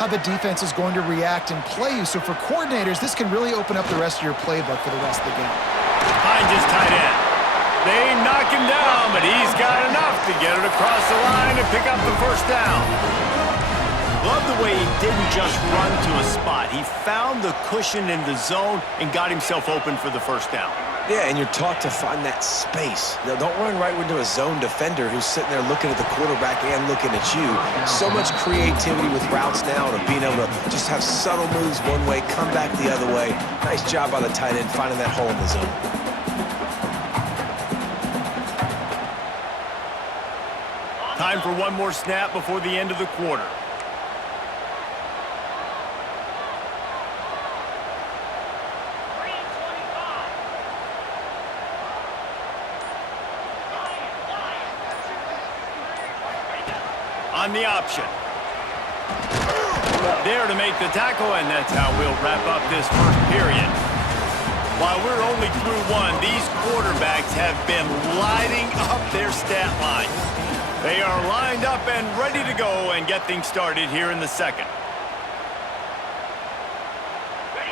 how the defense is going to react and play you. So for coordinators, this can really open up the rest of your playbook for the rest of the game. Finds his tight end. They knock him down, but he's got enough to get it across the line and pick up the first down. Love the way he didn't just run to a spot. He found the cushion in the zone and got himself open for the first down. Yeah, and you're taught to find that space. Now, don't run right into a zone defender who's sitting there looking at the quarterback and looking at you. So much creativity with routes now and being able to just have subtle moves one way, come back the other way. Nice job by the tight end finding that hole in the zone. Time for one more snap before the end of the quarter. On the option. There to make the tackle, and that's how we'll wrap up this first period. While we're only through one, these quarterbacks have been lighting up their stat lines. They are lined up and ready to go and get things started here in the second.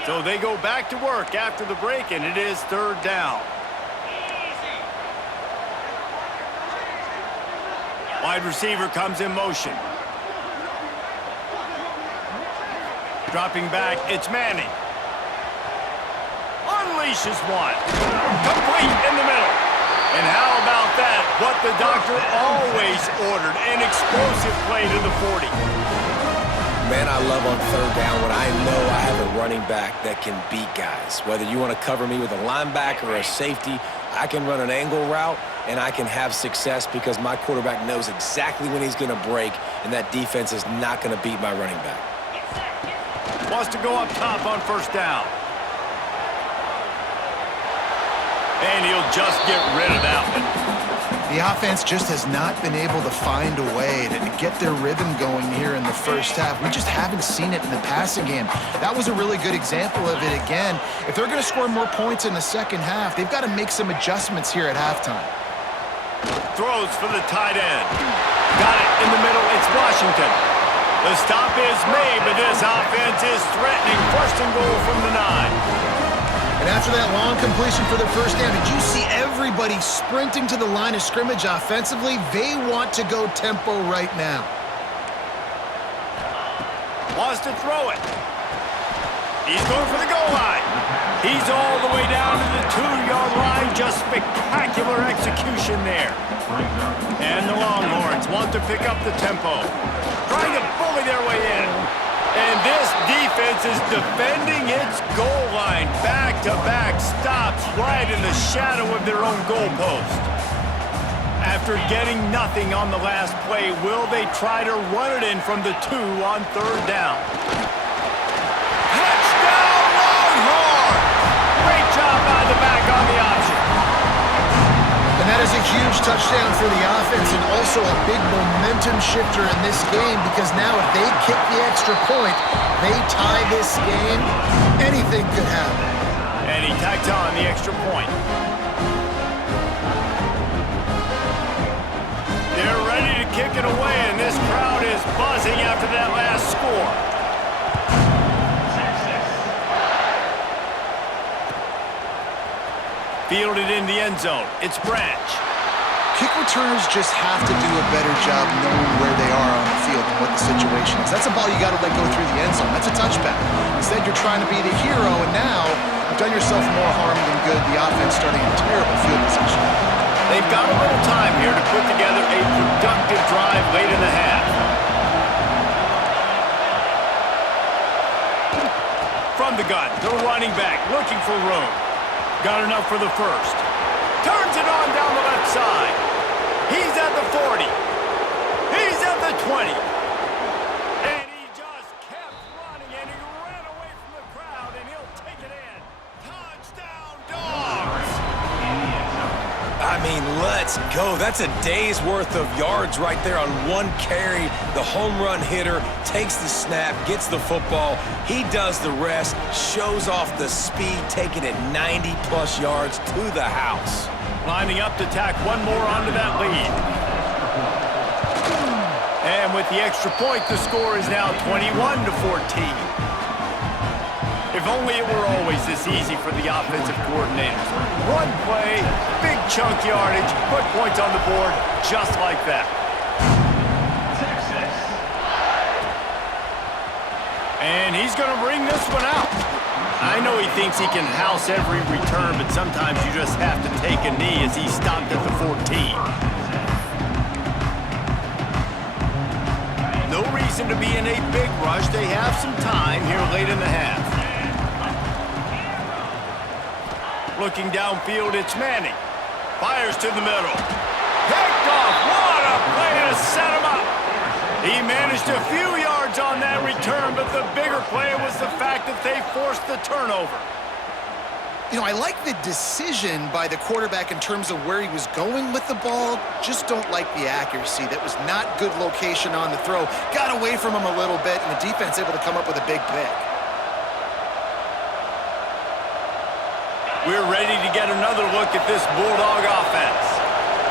So they go back to work after the break, and it is third down. Wide receiver comes in motion. Dropping back, it's Manning. Unleashes one. Complete in the middle. And how about that? What the doctor always ordered, an explosive play to the 40. Man, I love on third down when I know I have a running back that can beat guys. Whether you want to cover me with a linebacker or a safety, I can run an angle route, and I can have success because my quarterback knows exactly when he's going to break, and that defense is not going to beat my running back. Wants to go up top on first down. And he'll just get rid of that one. The offense just has not been able to find a way to get their rhythm going here in the first half. We just haven't seen it in the passing game. That was a really good example of it again. If they're going to score more points in the second half, they've got to make some adjustments here at halftime. Throws for the tight end. Got it in the middle. It's Washington. The stop is made, but this offense is threatening. First and goal from the 9. And after that long completion for the first down, did you see everybody sprinting to the line of scrimmage offensively? They want to go tempo right now. Wants to throw it. He's going for the goal line. He's all the way down to the 2-yard line. Just spectacular execution there. And the Longhorns want to pick up the tempo. Trying to bully their way in. And this defense is defending its goal line. Back-to-back stops right in the shadow of their own goalpost. After getting nothing on the last play, will they try to run it in from the 2 on third down? Touchdown, Longhorns! Great job by the back on the option. And that is a huge touchdown for the offense and also a big momentum shifter in this game because now if they kick the extra point, they tie this game, anything could happen. And he tacked on the extra point. They're ready to kick it away, and this crowd is buzzing after that last score. Fielded in the end zone. It's Branch. Kick returners just have to do a better job knowing where they are on the field and what the situation is. That's a ball you got to let go through the end zone. That's a touchback. Instead, you're trying to be the hero, and now you've done yourself more harm than good. The offense starting in terrible field position. They've got a little time here to put together a productive drive late in the half. From the gun, the running back looking for room. Got enough for the first. Turns it on down the left side. He's at the 40. He's at the 20. And he just kept running, and he ran away from the crowd, and he'll take it in. Touchdown, Dogs! I mean, let's go. That's a day's worth of yards right there on one carry. The home run hitter takes the snap, gets the football. He does the rest, shows off the speed, taking it 90-plus yards to the house. Lining up to tack one more onto that lead. And with the extra point, the score is now 21-14. If only it were always this easy for the offensive coordinators. One play, big chunk yardage, put points on the board just like that. And he's going to bring this one out. I know he thinks he can house every return, but sometimes you just have to take a knee as he stopped at the 14. No reason to be in a big rush. They have some time here late in the half. Looking downfield, it's Manning. Fires to the middle. Picked off. What a play to set him up. He managed a few yards on that return, but the bigger play was the fact that they forced the turnover. You know, I like the decision by the quarterback in terms of where he was going with the ball. Just don't like the accuracy. That was not good location on the throw. Got away from him a little bit, and the defense able to come up with a big pick. We're ready to get another look at this Bulldog offense.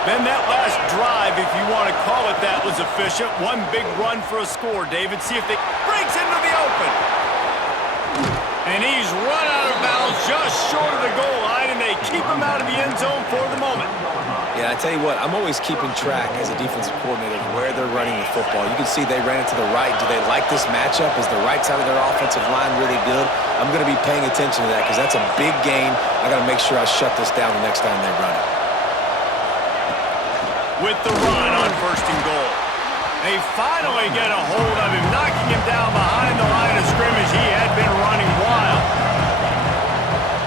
Then that last drive, if you want to call it that, was efficient. One big run for a score, David. See if they breaks into the open. And he's run out of bounds just short of the goal line, and they keep him out of the end zone for the moment. Yeah, I tell you what, I'm always keeping track as a defensive coordinator of where they're running the football. You can see they ran it to the right. Do they like this matchup? Is the right side of their offensive line really good? I'm going to be paying attention to that because that's a big gain. I got to make sure I shut this down the next time they run it. With the run on 1st and goal. They finally get a hold of him, knocking him down behind the line of scrimmage. He had been running wild.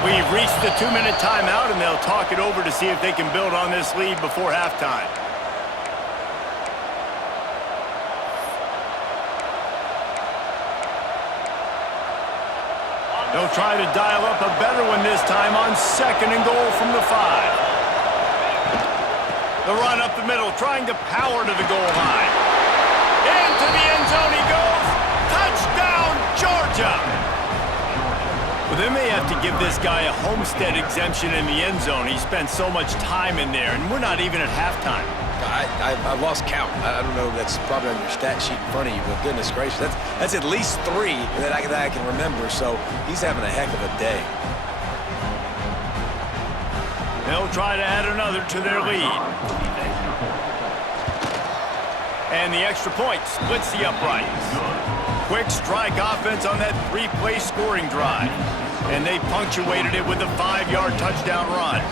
We've reached the 2-minute timeout, and they'll talk it over to see if they can build on this lead before halftime. They'll try to dial up a better one this time on 2nd and goal from the 5. The run up the middle, trying to power to the goal line. Into the end zone he goes. Touchdown, Georgia! Well, they may have to give this guy a homestead exemption in the end zone. He spent so much time in there, and we're not even at halftime. I lost count. I don't know. That's probably on your stat sheet in front of you, but goodness gracious, that's at least 3 that I can remember, so he's having a heck of a day. They'll try to add another to their lead. And the extra point splits the uprights. Quick strike offense on that 3-play scoring drive. And they punctuated it with a 5-yard touchdown run.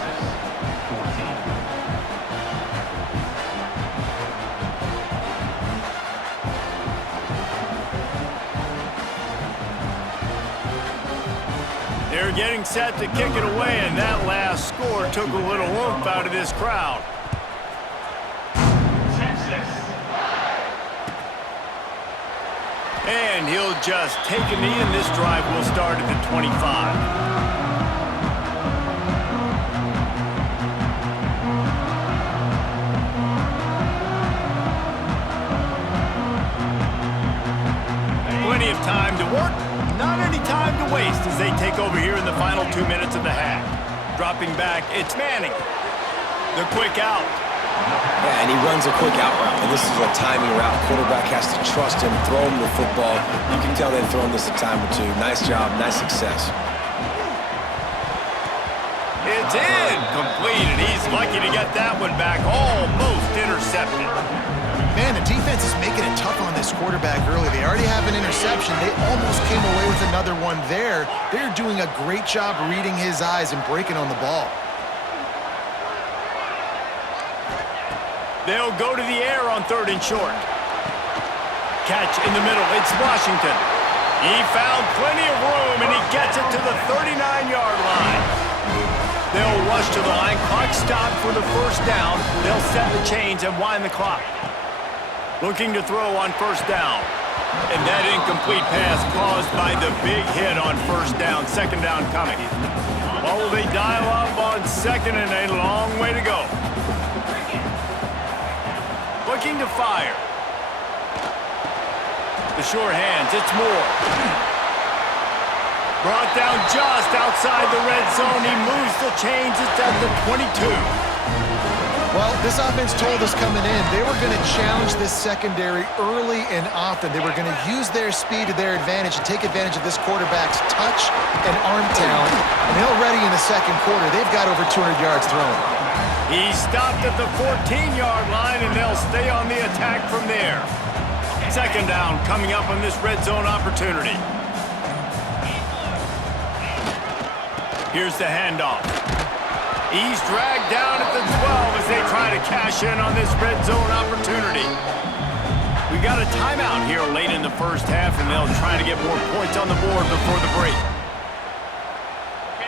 They're getting set to kick it away, and that last score took a little oomph out of this crowd. And he'll just take a knee, and this drive will start at the 25. Plenty of time to work, not any time to waste as they take over here in the final 2 minutes of the half. Dropping back, it's Manning. The quick out. Yeah, and he runs a quick out route, and this is a timing route. Quarterback has to trust him, throw him the football. You can tell they've thrown this a time or two. Nice job, nice success. It's incomplete, and he's lucky to get that one back, almost intercepted. Man, the defense is making it tough on this quarterback early. They already have an interception. They almost came away with another one there. They're doing a great job reading his eyes and breaking on the ball. They'll go to the air on 3rd and short. Catch in the middle. It's Washington. He found plenty of room, and he gets it to the 39-yard line. They'll rush to the line. Clock stopped for the 1st down. They'll set the chains and wind the clock. Looking to throw on 1st down. And that incomplete pass caused by the big hit on 1st down. 2nd down coming. Oh, they dial up on 2nd and a long way to go. Looking to fire. The sure hands, it's Moore. Brought down just outside the red zone. He moves the chains. It's at the 22. Well, this offense told us coming in they were going to challenge this secondary early and often. They were going to use their speed to their advantage and take advantage of this quarterback's touch and arm talent. And already in the second quarter, they've got over 200 yards thrown. He stopped at the 14-yard line, and they'll stay on the attack from there. Second down coming up on this red zone opportunity. Here's the handoff. He's dragged down at the 12 as they try to cash in on this red zone opportunity. We got a timeout here late in the first half, and they'll try to get more points on the board before the break.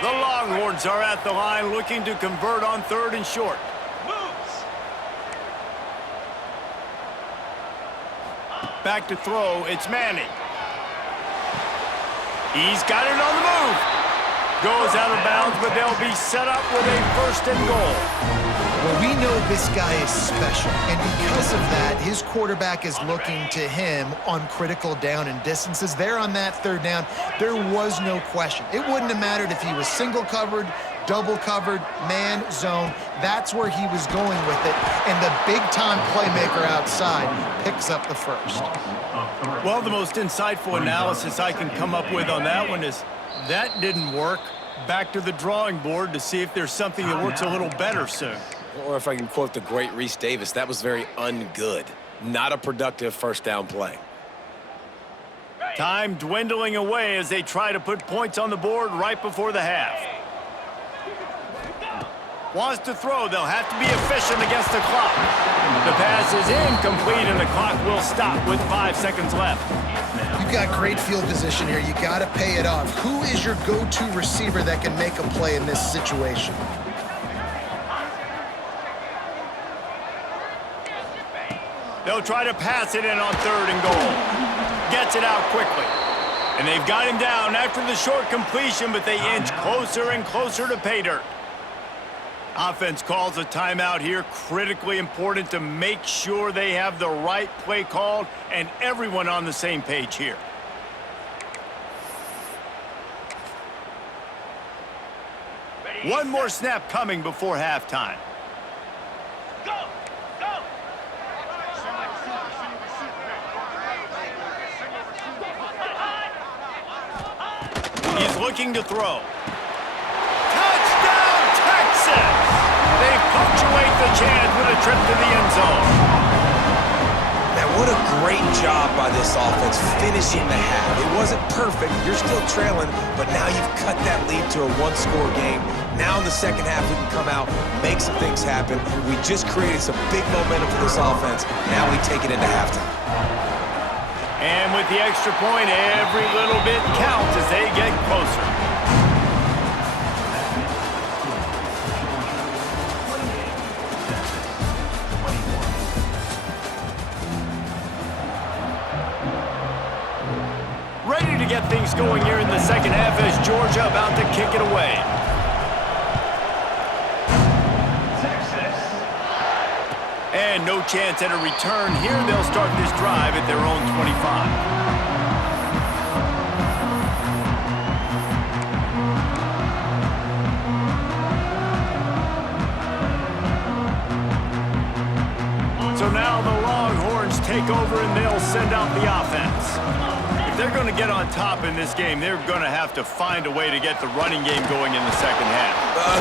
The Longhorns are at the line looking to convert on 3rd and short. Back to throw, it's Manning. He's got it on the move. Goes out of bounds, but they'll be set up with a 1st and goal. Well, we know this guy is special, and because of that, his quarterback is looking to him on critical down and distances. There on that 3rd down, there was no question. It wouldn't have mattered if he was single covered, double covered, man, zone. That's where he was going with it, and the big-time playmaker outside picks up the 1st. Well, the most insightful analysis I can come up with on that one is that didn't work. Back to the drawing board to see if there's something that works a little better soon. Or if I can quote the great Reese Davis, that was very ungood. Not a productive 1st down play. Time dwindling away as they try to put points on the board right before the half. Wants to throw. They'll have to be efficient against the clock. The pass is incomplete, and the clock will stop with 5 seconds left. You've got great field position here. You got to pay it off. Who is your go-to receiver that can make a play in this situation? They'll try to pass it in on 3rd and goal. Gets it out quickly. And they've got him down after the short completion, but they inch closer and closer to pay dirt. Offense calls a timeout here. Critically important to make sure they have the right play called and everyone on the same page here. One more snap coming before halftime. Go! Go! He's looking to throw. Touchdown, Texas! They punctuate the chance with a trip to the end zone. Man, what a great job by this offense finishing the half. It wasn't perfect. You're still trailing, but now you've cut that lead to a 1-score game. Now in the second half, we can come out, make some things happen. We just created some big momentum for this offense. Now we take it into halftime. And with the extra point, every little bit counts as they get closer. Ready to get things going here in the second half as Georgia about to kick it away. And no chance at a return here. They'll start this drive at their own 25. So now the Longhorns take over and they'll send out the offense. If they're going to get on top in this game, they're going to have to find a way to get the running game going in the second half.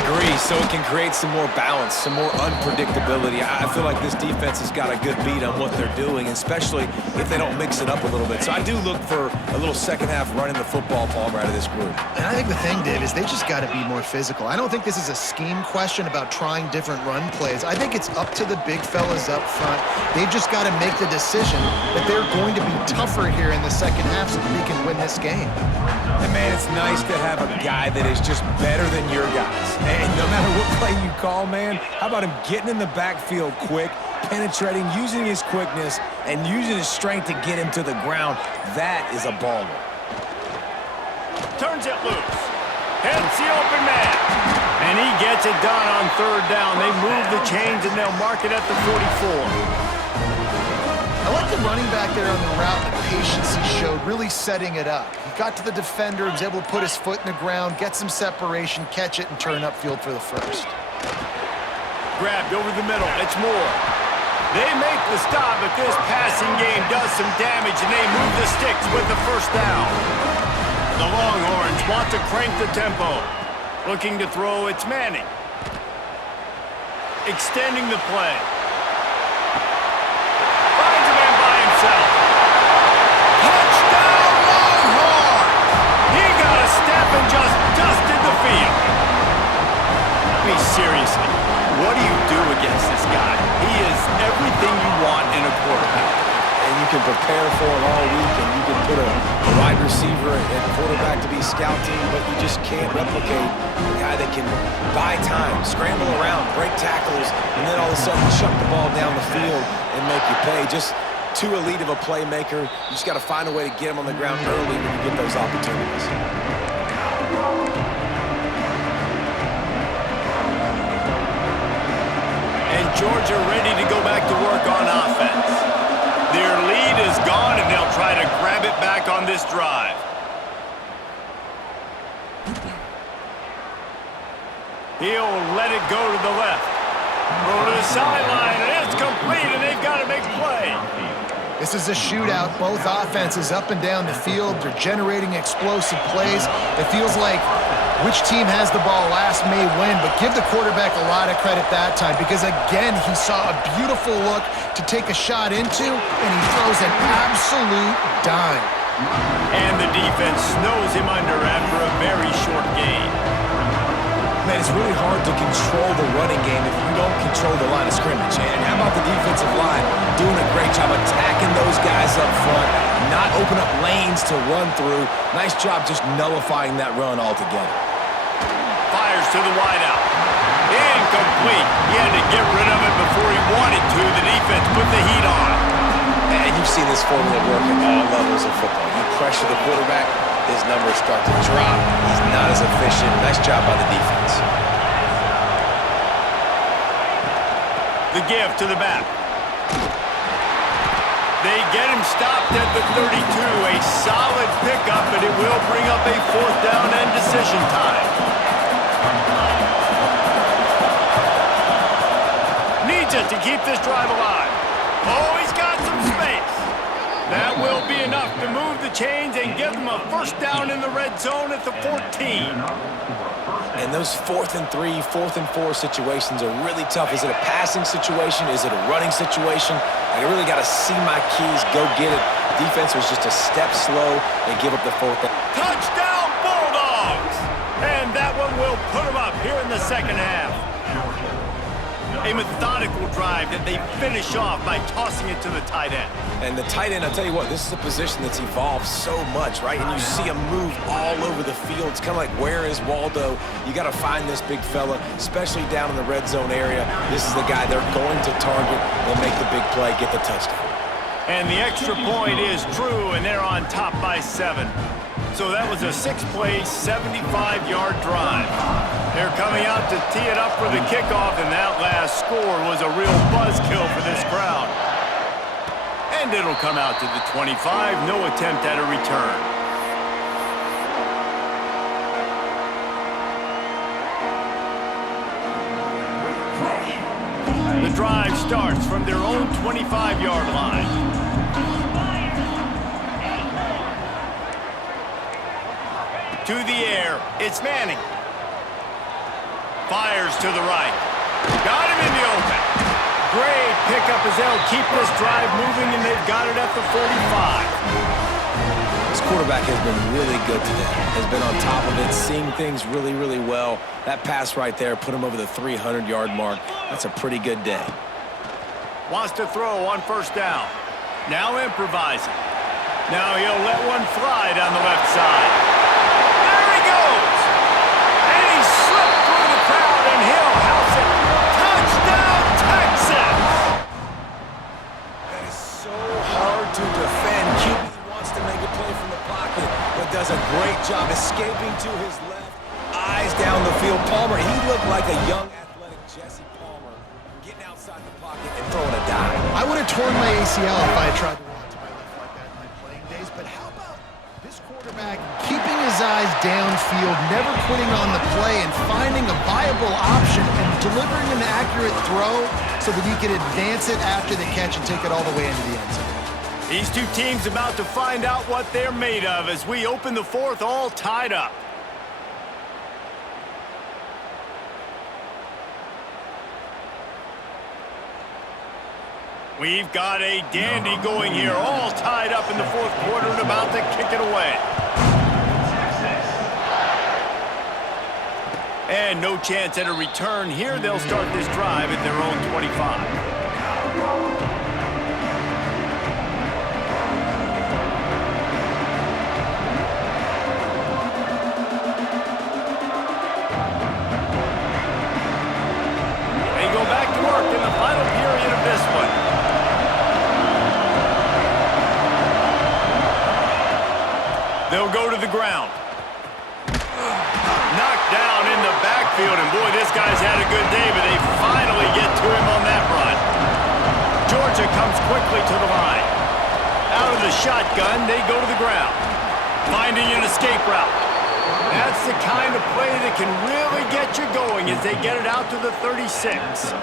Agree, so it can create some more balance, some more unpredictability. I feel like this defense has got a good beat on what they're doing, especially if they don't mix it up a little bit. So I do look for a little second half running the football palm out of this group. And I think the thing, Dave, is they just got to be more physical. I don't think this is a scheme question about trying different run plays. I think it's up to the big fellas up front. They've just got to make the decision that they're going to be tougher here in the second half so that they can win this game. And man, it's nice to have a guy that is just better than your guys. And no matter what play you call, man, how about him getting in the backfield quick, penetrating, using his quickness, and using his strength to get him to the ground? That is a baller. Turns it loose. Hits the open man. And he gets it done on 3rd down. They move the chains, and they'll mark it at the 44. I like the running back there on the route, the patience he showed, really setting it up. He got to the defender, was able to put his foot in the ground, get some separation, catch it, and turn upfield for the 1st. grabbed over the middle. It's Moore. They make the stop, but this passing game does some damage, and they move the sticks with the first down. The Longhorns want to crank the tempo. Looking to throw, it's Manning. Extending the play. Finds a man by himself. Touchdown, Longhorns! He got a step and just dusted the field. I mean, seriously, what do you do against this guy? He is everything you want in a quarterback. And you can prepare for it all week, and you can put a wide receiver and quarterback to be scout team, but you just can't replicate a guy that can buy time, scramble around, break tackles, and then all of a sudden chuck the ball down the field and make you pay. Just too elite of a playmaker. You just got to find a way to get him on the ground early when you get those opportunities. And Georgia ready to go back to work on offense. Their lead is gone, and they'll try to grab it back on this drive. He'll let it go to the left. Throw to the sideline, and it's complete, and they've got a big play. This is a shootout. Both offenses up and down the field. They're generating explosive plays. It feels like which team has the ball last may win, but give the quarterback a lot of credit that time because, again, he saw a beautiful look to take a shot into, and he throws an absolute dime. And the defense snows him under after a very short game. Man, it's really hard to control the running game if you don't control the line of scrimmage. And how about the defensive line doing a great job attacking those guys up front, not open up lanes to run through. Nice job just nullifying that run altogether. Fires to the wideout. Incomplete. He had to get rid of it before he wanted to. The defense put the heat on. And you've seen this formula work at all levels of football. You pressure the quarterback, his numbers start to drop. He's not as efficient. Nice job by the defense. The give to the back. They get him stopped at the 32. A solid pickup, but it will bring up a fourth down and decision time. Needs it to keep this drive alive. Oh, he's got some space. That will be enough to move the chains and give them a first down in the red zone at the 14. And those 4th and 3, 4th and 4 situations are really tough. Is it a passing situation? Is it a running situation? I really got to see my keys, go get it. Defense was just a step slow and give up the 4th down. Touchdown, Bulldogs! And that one will put them up here in the second half. A methodical drive that they finish off by tossing it to the tight end. And the tight end, I'll tell you what, this is a position that's evolved so much, right? And you see him move all over the field. It's kind of like, where is Waldo? You got to find this big fella, especially down in the red zone area. This is the guy they're going to target. They'll make the big play, get the touchdown. And the extra point is true, and they're on top by 7. So that was a 6-play, 75-yard drive. They're coming out to tee it up for the kickoff, and that last score was a real buzzkill for this crowd. And it'll come out to the 25, no attempt at a return. The drive starts from their own 25-yard line. To the air, it's Manning. Fires to the right. Got him in the open. Great pickup as they'll keep this drive moving, and they've got it at the 45. This quarterback has been really good today. Has been on top of it, seeing things really, really well. That pass right there put him over the 300-yard mark. That's a pretty good day. Wants to throw on first down. Now improvising. Now he'll let one fly down the left side. And he'll house it. Touchdown, Texas! That is so hard to defend. QB wants to make a play from the pocket, but does a great job escaping to his left. Eyes down the field. Palmer, he looked like a young, athletic Jesse Palmer, getting outside the pocket and throwing a dime. I would have torn my ACL if I had tried to run to my left like that in my playing days, but how about this quarterback keeping his his eyes downfield, never quitting on the play and finding a viable option and delivering an accurate throw so that he could advance it after the catch and take it all the way into the end zone. These two teams about to find out what they're made of as we open the fourth all tied up. We've got a dandy going here, all tied up in the fourth quarter and about to kick it away. And no chance at a return here. They'll start this drive at their own 25. In the final period of this one. They'll go to the ground. Knocked down in the backfield, and boy, this guy's had a good day, but they finally get to him on that run. Georgia comes quickly to the line. Out of the shotgun, they go to the ground. Finding an escape route. That's the kind of play that can really get you going as they get it out to the 36.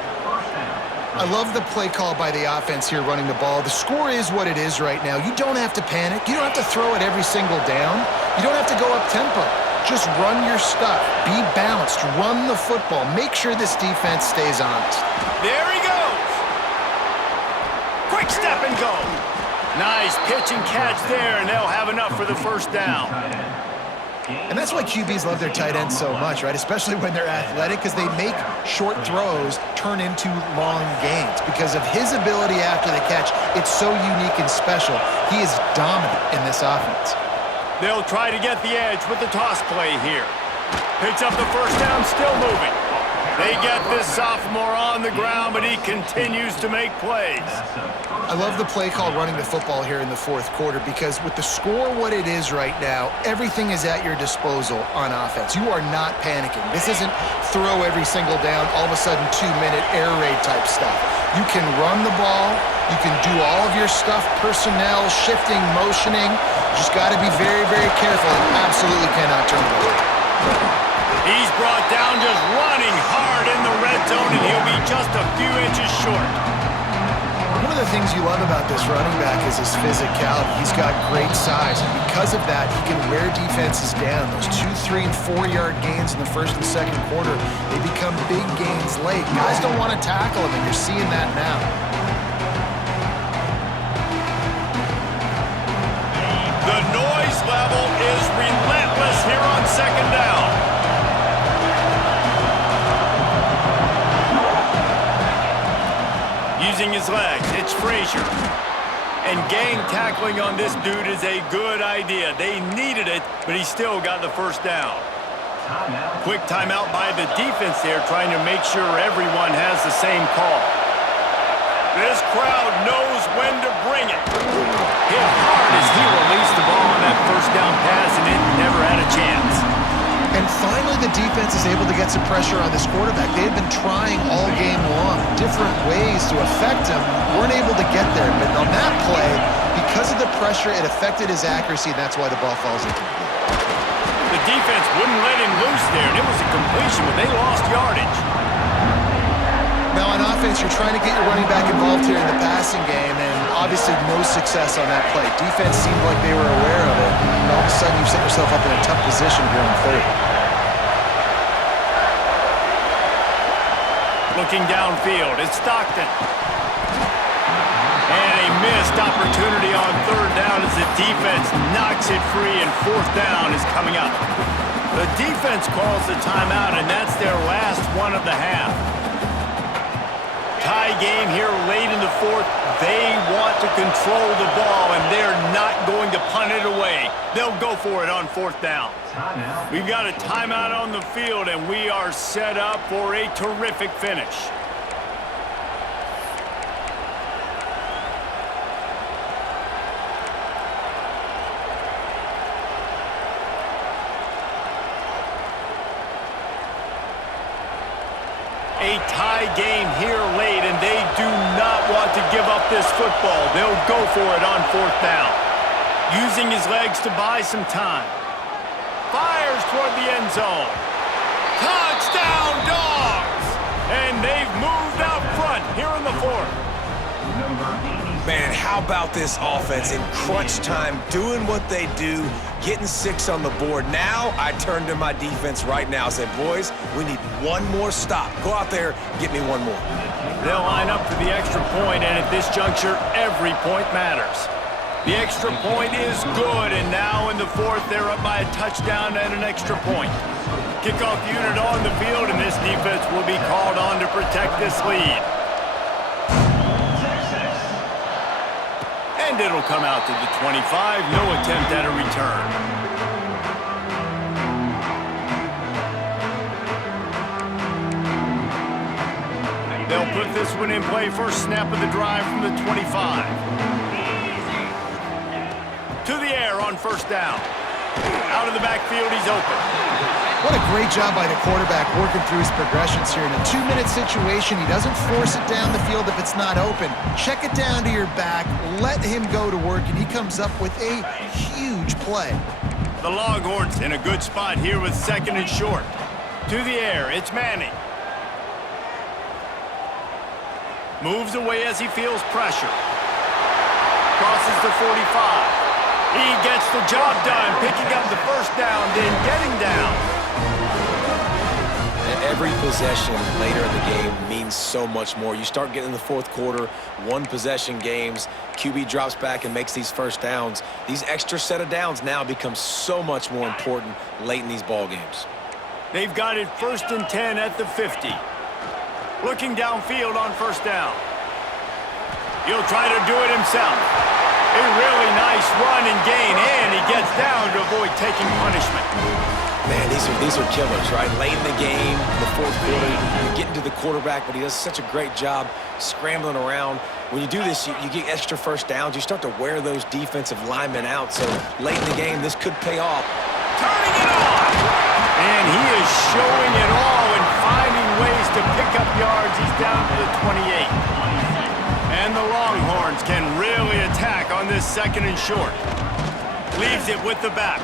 I love the play call by the offense here running the ball. The score is what it is right now. You don't have to panic. You don't have to throw it every single down. You don't have to go up tempo. Just run your stuff. Be balanced. Run the football. Make sure this defense stays honest. There he goes. Quick step and go. Nice pitch and catch there, and they'll have enough for the first down. And that's why QBs love their tight ends so much, right? Especially when they're athletic, because they make short throws turn into long gains. Because of his ability after the catch, it's so unique and special. He is dominant in this offense. They'll try to get the edge with the toss play here. Picks up the first down, still moving. They get this sophomore on the ground, but he continues to make plays. I love the play call running the football here in the fourth quarter because with the score what it is right now, everything is at your disposal on offense. You are not panicking. This isn't throw every single down, all of a sudden 2-minute air raid type stuff. You can run the ball. You can do all of your stuff, personnel, shifting, motioning. You just got to be very, very careful and absolutely cannot turn it over. He's brought down just running hard in the red zone, and he'll be just a few inches short. One of the things you love about this running back is his physicality. He's got great size, and because of that, he can wear defenses down. Those 2, 3, and 4-yard gains in the first and second quarter, they become big gains late. Guys don't want to tackle him, and you're seeing that now. The noise level is relentless here on second down. Using his legs, it's Frazier. And gang tackling on this dude is a good idea. They needed it, but he still got the first down. Quick timeout by the defense there, trying to make sure everyone has the same call. This crowd knows when to bring it. Hit hard as he released the ball on that first down pass, and it never had a chance. And finally, the defense is able to get some pressure on this quarterback. They had been trying all game long, different ways to affect him, weren't able to get there. But on that play, because of the pressure, it affected his accuracy, and that's why the ball falls incomplete. The defense wouldn't let him loose there, and it was a completion, but they lost yardage. Now, on offense, you're trying to get your running back involved here in the passing game, and obviously no success on that play. Defense seemed like they were aware of it, and all of a sudden you've set yourself up in a tough position here on third. Looking downfield, it's Stockton. And a missed opportunity on third down as the defense knocks it free, and fourth down is coming up. The defense calls the timeout, and that's their last one of the half. Tie game here late in the fourth. They want to control the ball, and they're not going to punt it away. They'll go for it on fourth down. We've got a timeout on the field, and we are set up for a terrific finish. A tie game here late, and they do not want to give up this football. They'll go for it on fourth down. Using his legs to buy some time. Fires toward the end zone. Touchdown, Dogs! And they've moved out front here in the fourth. Man, how about this offense in crunch time, doing what they do, getting 6 on the board. Now I turn to my defense right now and say, boys, we need one more stop. Go out there, get me one more. They'll line up for the extra point, and at this juncture, every point matters. The extra point is good, and now in the fourth, they're up by a touchdown and an extra point. Kickoff unit on the field, and this defense will be called on to protect this lead. And it'll come out to the 25, no attempt at a return. They'll put this one in play first snap of the drive from the 25. To the air on first down. Out of the backfield, he's open. What a great job by the quarterback working through his progressions here. In a 2-minute situation, he doesn't force it down the field if it's not open. Check it down to your back, let him go to work, and he comes up with a huge play. The Longhorns in a good spot here with second and short. To the air, it's Manning. Moves away as he feels pressure. Crosses the 45. He gets the job done, picking up the first down, then getting down. Every possession later in the game means so much more. You start getting in the fourth quarter, one-possession games, QB drops back and makes these first downs. These extra set of downs now become so much more important late in these ball games. They've got it 1st and 10 at the 50. Looking downfield on first down. He'll try to do it himself. A really nice run and gain, and he gets down to avoid taking punishment. Man, these are killers, right? Late in the game, in the fourth quarter, you're getting to the quarterback, but he does such a great job scrambling around. When you do this, you get extra first downs. You start to wear those defensive linemen out, so late in the game, this could pay off. Turning it on! And he is showing it all and finding ways to pick up yards. He's down to the 28. And the Longhorns can really attack on this second and short. Leaves it with the back.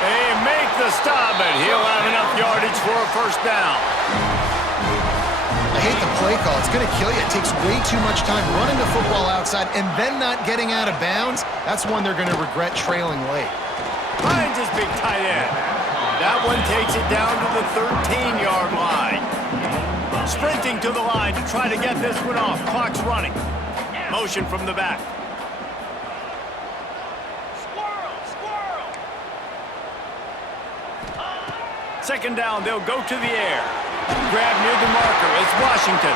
They make the stop, but he'll have enough yardage for a first down. I hate the play call. It's going to kill you. It takes way too much time running the football outside and then not getting out of bounds. That's one they're going to regret trailing late. Finds his big tight end. That one takes it down to the 13-yard line. Sprinting to the line to try to get this one off. Clock's running. Motion from the back. Squirrel! Second down, they'll go to the air. Grab near the marker. It's Washington.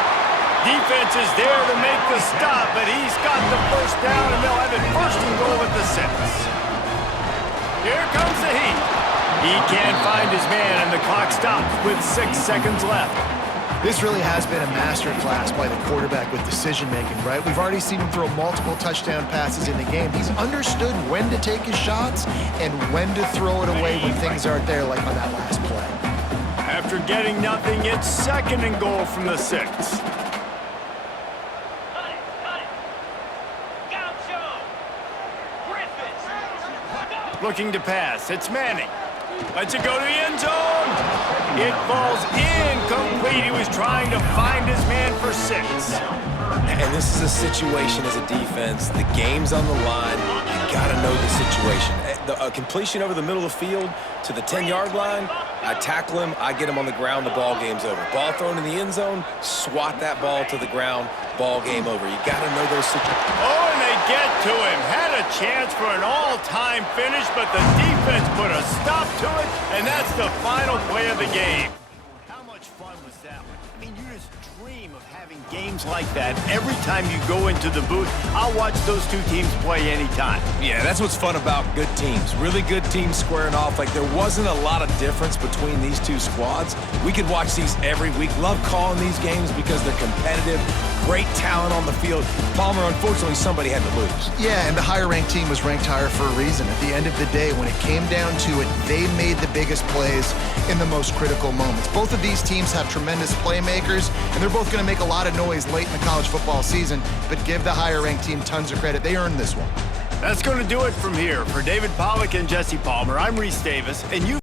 Defense is there to make the stop, but he's got the first down, and they'll have it 1st and goal at the 6. Here comes the heat. He can't find his man, and the clock stops with 6 seconds left. This really has been a masterclass by the quarterback with decision-making, right? We've already seen him throw multiple touchdown passes in the game. He's understood when to take his shots and when to throw it away when things aren't there, like on that last play. After getting nothing, it's 2nd and goal from the 6. Looking to pass. It's Manning. Lets it go to the end zone. It falls incomplete. He was trying to find his man for 6. And this is a situation as a defense. The game's on the line. You got to know the situation. A completion over the middle of the field to the 10-yard line, I tackle him, I get him on the ground, the ball game's over. Ball thrown in the end zone, swat that ball to the ground, ball game over. You got to know those situations. Oh, and they get to him. Had a chance for an all-time finish, but the defense put a stop to it, and that's the final play of the game. How much fun was that one? I mean, you just dream of having games like that every time you go into the booth. I'll watch those two teams play anytime. Yeah, that's what's fun about good teams. Really good teams squaring off. Like, there wasn't a lot of difference between these two squads. We could watch these every week. Love calling these games because they're competitive. Great talent on the field. Palmer, unfortunately, somebody had to lose. Yeah, and the higher-ranked team was ranked higher for a reason. At the end of the day, when it came down to it, they made the biggest plays in the most critical moments. Both of these teams have tremendous playmakers, and they're both going to make a lot of noise late in the college football season, but give the higher-ranked team tons of credit. They earned this one. That's going to do it from here. For David Pollock and Jesse Palmer, I'm Reese Davis, and you